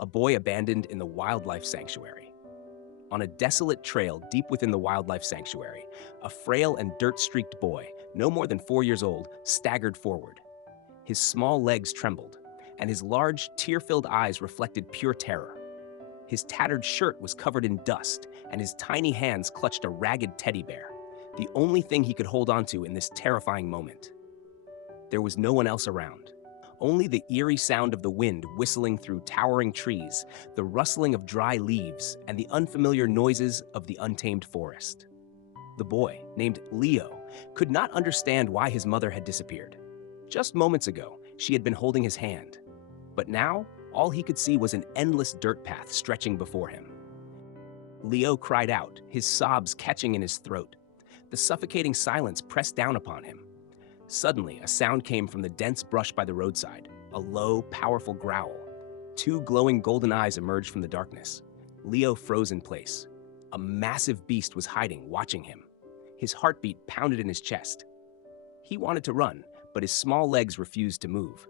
a boy abandoned in the wildlife sanctuary. On a desolate trail deep within the wildlife sanctuary, a frail and dirt-streaked boy, no more than 4 years old, staggered forward. His small legs trembled, and his large, tear-filled eyes reflected pure terror. His tattered shirt was covered in dust, and his tiny hands clutched a ragged teddy bear, the only thing he could hold onto in this terrifying moment. There was no one else around. Only the eerie sound of the wind whistling through towering trees, the rustling of dry leaves, and the unfamiliar noises of the untamed forest. The boy, named Leo, could not understand why his mother had disappeared. Just moments ago, she had been holding his hand. But now, all he could see was an endless dirt path stretching before him. Leo cried out, his sobs catching in his throat. The suffocating silence pressed down upon him. Suddenly, a sound came from the dense brush by the roadside, a low, powerful growl. Two glowing golden eyes emerged from the darkness. Leo froze in place. A massive beast was hiding, watching him. His heartbeat pounded in his chest. He wanted to run, but his small legs refused to move.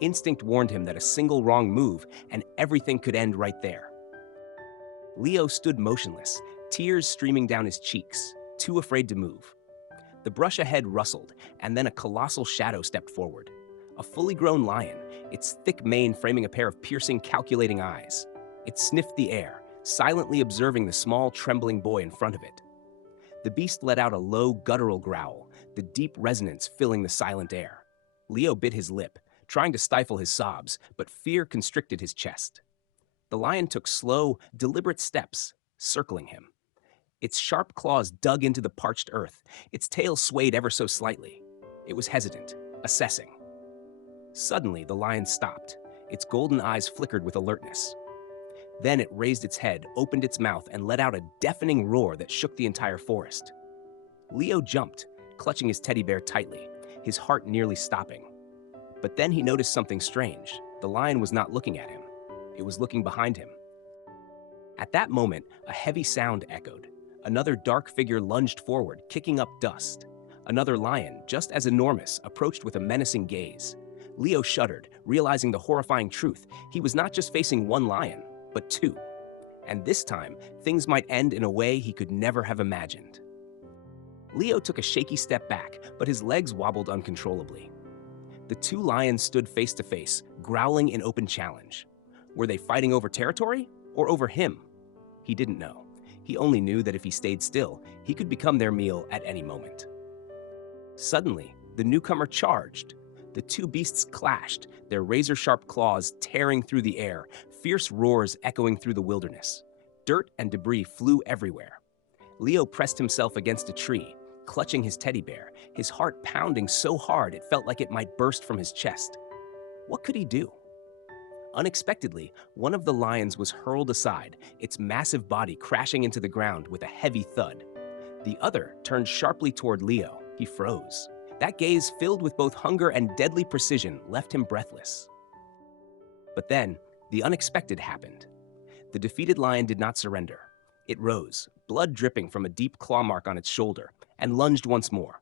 Instinct warned him that a single wrong move and everything could end right there. Leo stood motionless, tears streaming down his cheeks, too afraid to move. The brush ahead rustled, and then a colossal shadow stepped forward. A fully grown lion, its thick mane framing a pair of piercing, calculating eyes. It sniffed the air, silently observing the small, trembling boy in front of it. The beast let out a low, guttural growl, the deep resonance filling the silent air. Leo bit his lip, trying to stifle his sobs, but fear constricted his chest. The lion took slow, deliberate steps, circling him. Its sharp claws dug into the parched earth. Its tail swayed ever so slightly. It was hesitant, assessing. Suddenly, the lion stopped. Its golden eyes flickered with alertness. Then it raised its head, opened its mouth, and let out a deafening roar that shook the entire forest. Leo jumped, clutching his teddy bear tightly, his heart nearly stopping. But then he noticed something strange. The lion was not looking at him. It was looking behind him. At that moment, a heavy sound echoed. Another dark figure lunged forward, kicking up dust. Another lion, just as enormous, approached with a menacing gaze. Leo shuddered, realizing the horrifying truth. He was not just facing one lion, but two. And this time, things might end in a way he could never have imagined. Leo took a shaky step back, but his legs wobbled uncontrollably. The two lions stood face to face, growling in open challenge. Were they fighting over territory or over him? He didn't know. He only knew that if he stayed still, he could become their meal at any moment. Suddenly, the newcomer charged. The two beasts clashed, their razor-sharp claws tearing through the air, fierce roars echoing through the wilderness. Dirt and debris flew everywhere. Leo pressed himself against a tree, clutching his teddy bear, his heart pounding so hard it felt like it might burst from his chest. What could he do? Unexpectedly, one of the lions was hurled aside, its massive body crashing into the ground with a heavy thud. The other turned sharply toward Leo. He froze. That gaze, filled with both hunger and deadly precision, left him breathless. But then, the unexpected happened. The defeated lion did not surrender. It rose, blood dripping from a deep claw mark on its shoulder, and lunged once more.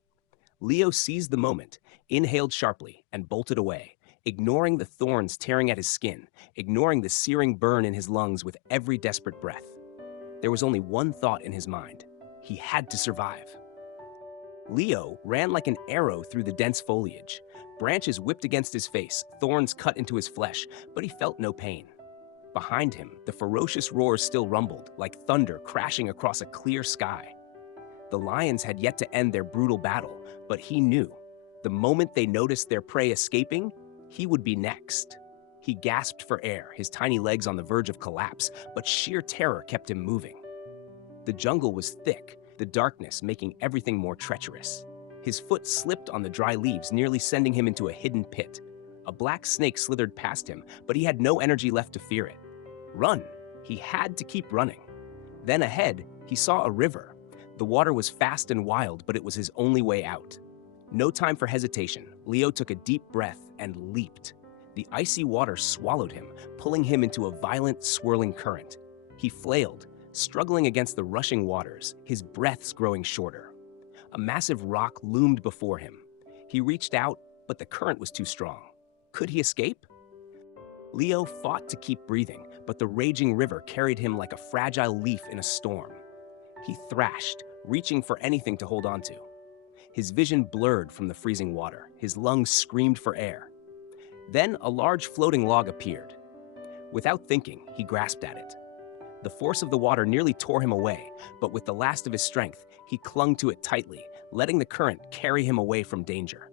Leo seized the moment, inhaled sharply, and bolted away, ignoring the thorns tearing at his skin, ignoring the searing burn in his lungs with every desperate breath. There was only one thought in his mind. He had to survive. Leo ran like an arrow through the dense foliage. Branches whipped against his face, thorns cut into his flesh, but he felt no pain. Behind him, the ferocious roars still rumbled, like thunder crashing across a clear sky. The lions had yet to end their brutal battle, but he knew. The moment they noticed their prey escaping, he would be next. He gasped for air, his tiny legs on the verge of collapse, but sheer terror kept him moving. The jungle was thick, the darkness making everything more treacherous. His foot slipped on the dry leaves, nearly sending him into a hidden pit. A black snake slithered past him, but he had no energy left to fear it. Run! He had to keep running. Then ahead, he saw a river. The water was fast and wild, but it was his only way out. No time for hesitation. Leo took a deep breath and leaped. The icy water swallowed him, pulling him into a violent, swirling current. He flailed, struggling against the rushing waters, his breaths growing shorter. A massive rock loomed before him. He reached out, but the current was too strong. Could he escape? Leo fought to keep breathing, but the raging river carried him like a fragile leaf in a storm. He thrashed, reaching for anything to hold onto. His vision blurred from the freezing water. His lungs screamed for air. Then a large floating log appeared. Without thinking, he grasped at it. The force of the water nearly tore him away, but with the last of his strength, he clung to it tightly, letting the current carry him away from danger.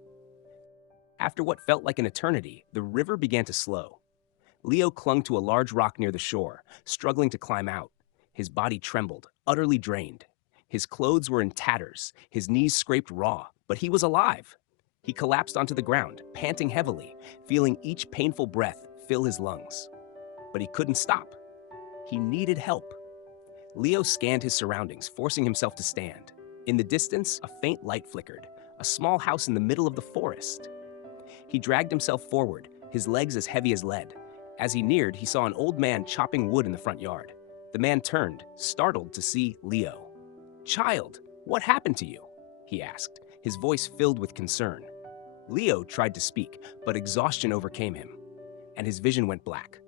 After what felt like an eternity, the river began to slow. Leo clung to a large rock near the shore, struggling to climb out. His body trembled, utterly drained. His clothes were in tatters, his knees scraped raw, but he was alive. He collapsed onto the ground, panting heavily, feeling each painful breath fill his lungs. But he couldn't stop. He needed help. Leo scanned his surroundings, forcing himself to stand. In the distance, a faint light flickered, a small house in the middle of the forest. He dragged himself forward, his legs as heavy as lead. As he neared, he saw an old man chopping wood in the front yard. The man turned, startled to see Leo. "Child, what happened to you?" he asked, his voice filled with concern. Leo tried to speak, but exhaustion overcame him, and his vision went black.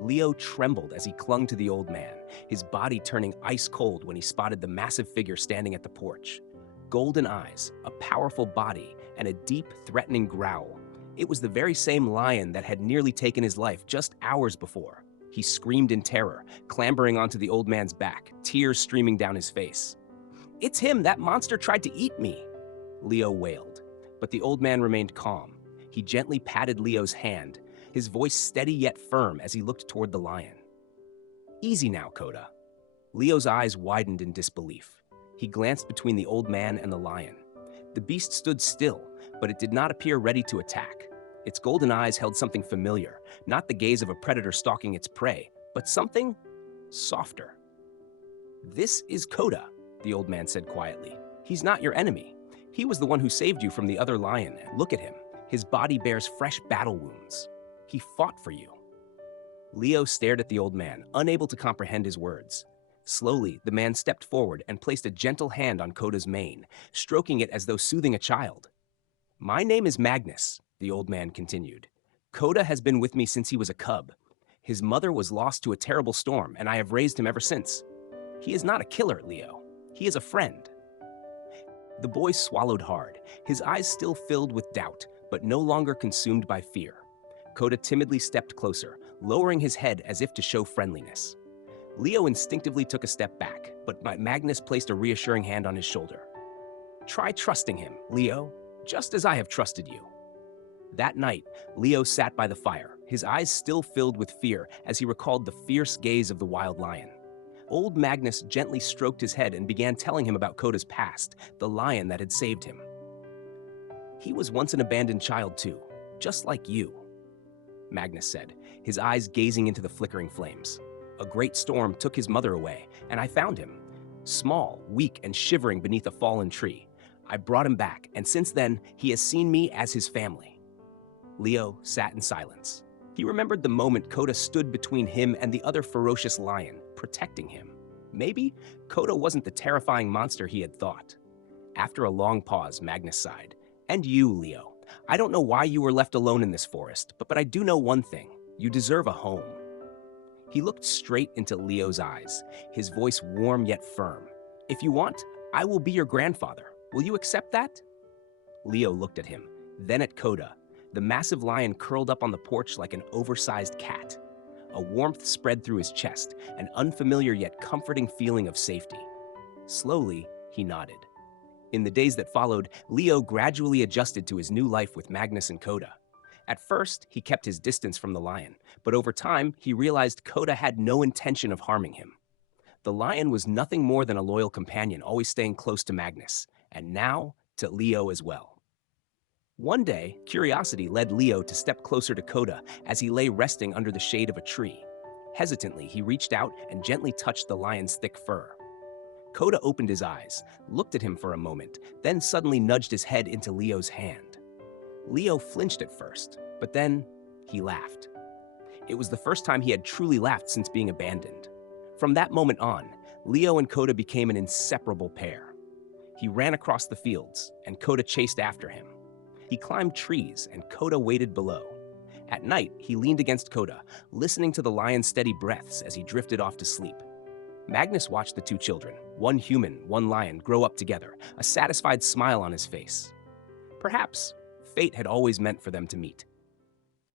Leo trembled as he clung to the old man, his body turning ice cold when he spotted the massive figure standing at the porch. Golden eyes, a powerful body, and a deep, threatening growl. It was the very same lion that had nearly taken his life just hours before. He screamed in terror, clambering onto the old man's back, tears streaming down his face. "It's him! That monster tried to eat me!" Leo wailed, but the old man remained calm. He gently patted Leo's hand, his voice steady yet firm as he looked toward the lion. "Easy now, Coda." Leo's eyes widened in disbelief. He glanced between the old man and the lion. The beast stood still, but it did not appear ready to attack. Its golden eyes held something familiar, not the gaze of a predator stalking its prey, but something softer. "This is Coda," the old man said quietly. "He's not your enemy. He was the one who saved you from the other lion. Look at him. His body bears fresh battle wounds. He fought for you." Leo stared at the old man, unable to comprehend his words. Slowly, the man stepped forward and placed a gentle hand on Coda's mane, stroking it as though soothing a child. "My name is Magnus," the old man continued. "Coda has been with me since he was a cub. His mother was lost to a terrible storm, and I have raised him ever since. He is not a killer, Leo. He is a friend." The boy swallowed hard, his eyes still filled with doubt, but no longer consumed by fear. Coda timidly stepped closer, lowering his head as if to show friendliness. Leo instinctively took a step back, but Magnus placed a reassuring hand on his shoulder. "Try trusting him, Leo, just as I have trusted you." That night, Leo sat by the fire, his eyes still filled with fear as he recalled the fierce gaze of the wild lion. Old Magnus gently stroked his head and began telling him about Coda's past, the lion that had saved him. "He was once an abandoned child too, just like you," Magnus said, his eyes gazing into the flickering flames. "A great storm took his mother away, and I found him. Small, weak, and shivering beneath a fallen tree. I brought him back, and since then, he has seen me as his family." Leo sat in silence. He remembered the moment Coda stood between him and the other ferocious lion, protecting him. Maybe Coda wasn't the terrifying monster he had thought. After a long pause, Magnus sighed. "And you, Leo. I don't know why you were left alone in this forest, but I do know one thing. You deserve a home." He looked straight into Leo's eyes, his voice warm yet firm. "If you want, I will be your grandfather. Will you accept that?" Leo looked at him, then at Coda. The massive lion curled up on the porch like an oversized cat. A warmth spread through his chest, an unfamiliar yet comforting feeling of safety. Slowly, he nodded. In the days that followed, Leo gradually adjusted to his new life with Magnus and Coda. At first, he kept his distance from the lion, but over time, he realized Coda had no intention of harming him. The lion was nothing more than a loyal companion, always staying close to Magnus, and now to Leo as well. One day, curiosity led Leo to step closer to Coda as he lay resting under the shade of a tree. Hesitantly, he reached out and gently touched the lion's thick fur. Coda opened his eyes, looked at him for a moment, then suddenly nudged his head into Leo's hand. Leo flinched at first, but then he laughed. It was the first time he had truly laughed since being abandoned. From that moment on, Leo and Coda became an inseparable pair. He ran across the fields, and Coda chased after him. He climbed trees, and Coda waited below. At night, he leaned against Coda, listening to the lion's steady breaths as he drifted off to sleep. Magnus watched the two children, one human, one lion, grow up together, a satisfied smile on his face. Perhaps fate had always meant for them to meet.